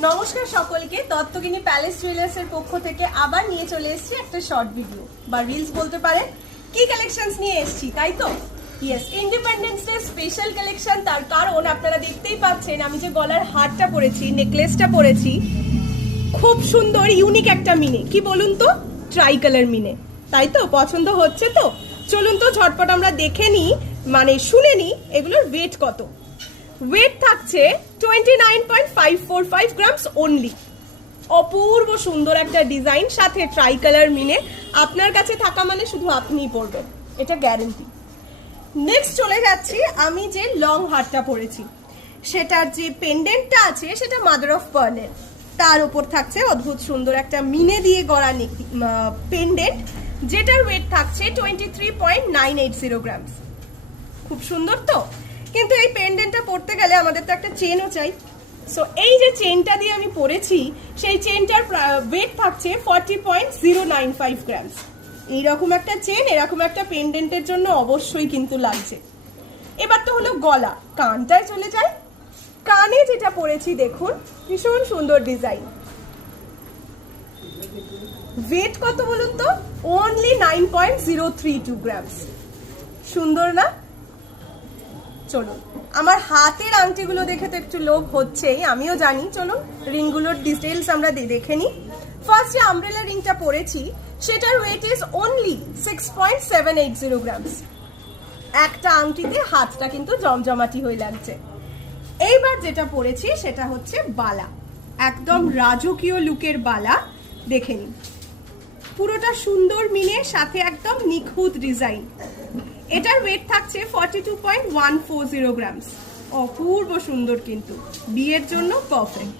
নমস্কার সকলকে, দত্তগিনী প্যালেস জুয়েলার্সের পক্ষ থেকে আবার নিয়ে চলে এসেছি একটা শর্ট ভিডিও বা রিলস বলতে পারেন। কি কালেকশনস নিয়ে এসেছি তাই তো? Yes, independence day special collection. তার কারণ আপনারা দেখতেই পাচ্ছেন আমি যে গলার হারটা পরেছি, নেকলেসটা পরেছি, খুব সুন্দর ইউনিক একটা মিনে। কি বলুন তো? ট্রাই কালার মিনে, তাই তো? পছন্দ হচ্ছে তো? চলুন তো ঝটপট আমরা দেখে নিই, মানে শুনে নিই এগুলোর ওয়েট কত। ওয়েট থাকছে 29.545 গ্রামস অনলি। অপূর্ব সুন্দর একটা ডিজাইন, সাথে ট্রাই কালার মিনে। আপনার কাছে থাকা মানে শুধু আপনিই পরবেন, এটা গ্যারেন্টি। নেক্সট চলে যাচ্ছি আমি যে লং হারটা পরেছি, সেটার যে পেন্ডেন্টটা আছে সেটা মাদার অফ পার্লের। তার উপর থাকছে অদ্ভুত সুন্দর একটা মিনে দিয়ে গড়া পেন্ডেন্ট, যেটার ওয়েট থাকছে 23.980 গ্রামস। খুব সুন্দর তো? কিন্তু এই পেন্ডেন্টটা পরতে গেলে আমাদের তো একটা চেনও চাই। সো এই যে চেনটা দিয়ে আমি পরেছি, সেই চেনটার ওয়েট থাকছে 40.095 গ্রামস। এইরকম একটা চেন এরকম একটা পেন্ডেন্টের জন্য অবশ্যই কিন্তু লাগছে। এবার তো হলো গলা, কানটায় চলে যায়। কানে যেটা পরেছি দেখুন, ভীষণ সুন্দর ডিজাইন। ওয়েট কত বলুন তো? Only 9.032 grams. সুন্দর না? চলুন, আমার হাতের আংটিগুলো দেখে তো একটু লোভ হচ্ছেই, আমিও জানি। চলুন রিংগুলোর ডিটেলস আমরা দেখে নিই। ফার্স্ট যে আমব্রেলা রিংটা পরেছি সেটার ওয়েট ইজ অনলি 6.780 গ্রামস। একটা আংটিতে হাতটা কিন্তু জমজমাটি হয়ে লাগছে। এইবার যেটা পরেছি সেটা হচ্ছে বালা, একদম রাজকীয় লুকের বালা। দেখে নিন, পুরোটা সুন্দর মিনে, সাথে একদম নিখুঁত ডিজাইন। এটার ওয়েট থাকছে 42.140 গ্রামস। অপূর্ব সুন্দর, কিন্তু বিয়ের জন্য পারফেক্ট।